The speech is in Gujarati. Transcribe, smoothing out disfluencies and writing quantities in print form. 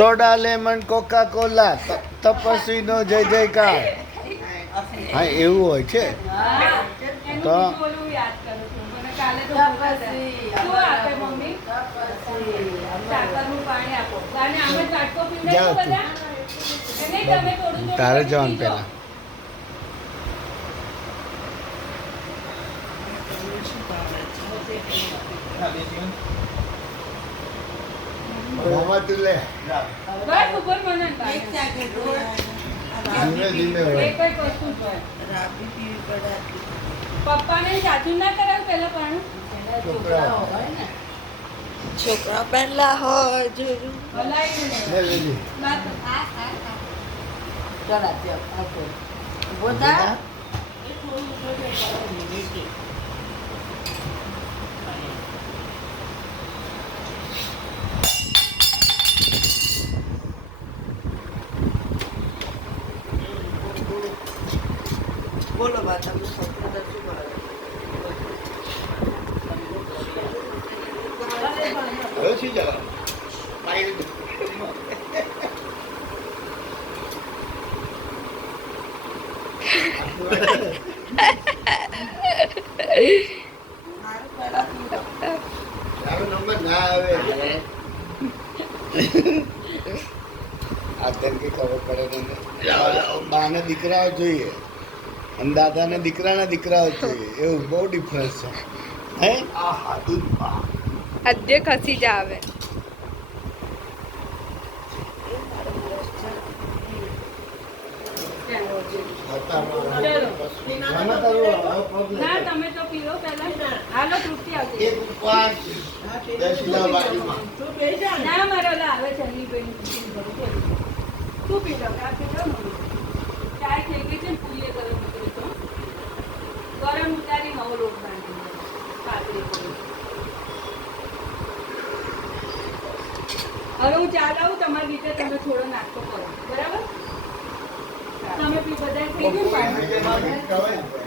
સોડા લેમન કોકા કોલા તપસ્વીનો જય જયકાર. હા એવું હોય છે. તો તારે જવાનું પેલા પપ્પાને સાચું ના કરાવ પેલા પણ છોકરા પહેલા હોય જોયું બોલો બા તમે છોકરા શું કરો નંબર ના આવે આદર કે ખબર પડે ને બાને દીકરાઓ જોઈએ અને દાદાને દીકરાના દીકરાઓ જોઈએ એવું બહુ ડિફરન્સ છે હે અધ્ય ખસી જ આવે ના તમે તો પીવો પેલા હાલો તૃપ્તિ આવશે ના મારે ઓલા આવે છે તું પી લો ચા પી લો ચાય થઈ ગઈ છે ને પૂરીએ ગરમ ઉતરી તો ગરમ ઉતારી નવો લોટ બાંધી પાતળી કરી હવે હું ચા લાવું તમારી રીતે તમે થોડો નાસ્તો કરો બરાબર તમે બી બધા થઈ ગયું પાણી